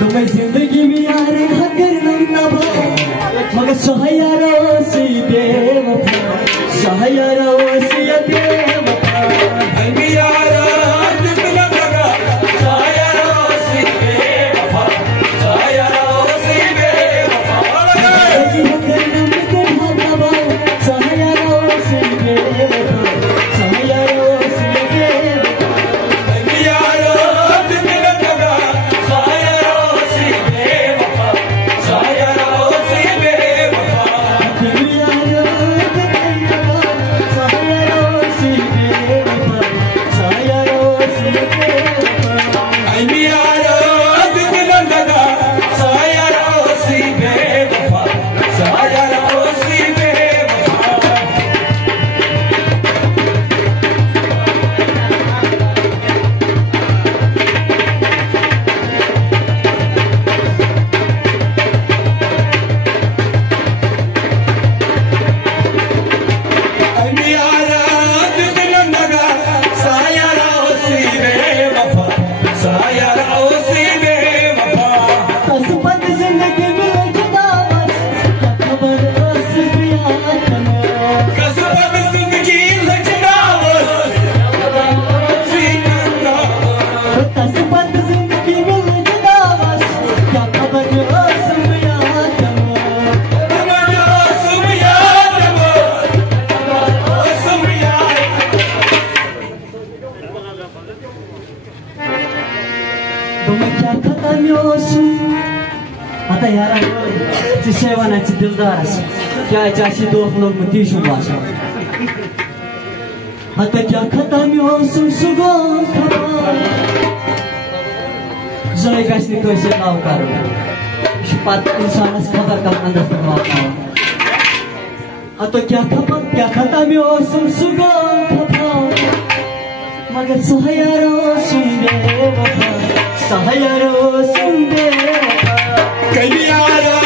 तुम्हें जिंदगी में यार हकर नंदा मगर सहायरो सी बेवफा सहायरो सी बेवफा अंगियारा दिखला लगा सहायरो सी बेवफा सहायरो सी बेवफा हकर नंदा सहायरो सी बेवफा सहायरो सी बेवफा अंगियारा दिखला लगा सहायरो सी बेवफा सहायरो सी बेवफा अंगियारा दिखला सहायरो सी बेवफा सहायरो सी बेवफा अंगियारा दिखला लगा सहायरो सी बेवफा सहायरो सी बेवफा अंगियारा दिखला लगा सहायरो सी बेवफा सहायरो सी बेवफा कसबत जिंदगी में जुदावत खबर बस बियात में कसबत जिंदगी में जुदावत कसबत जिंदगी में जुदावत क्या खबर बस बियात में खबर बस बियात में बस बियात तुम्हें क्या खतर योशी आता यारा शेवानाची दिलदार क्या चाशी दोख लोग तीशु भाषा आता क्या खतर योशी सुगो जय गश्नी कैसे नाव करो पात इंसान खबर का अंदर तक वापस आता क्या खतर योशी सुगो मगर सहायरो सुंदे सहायरो सुंदे कलियारा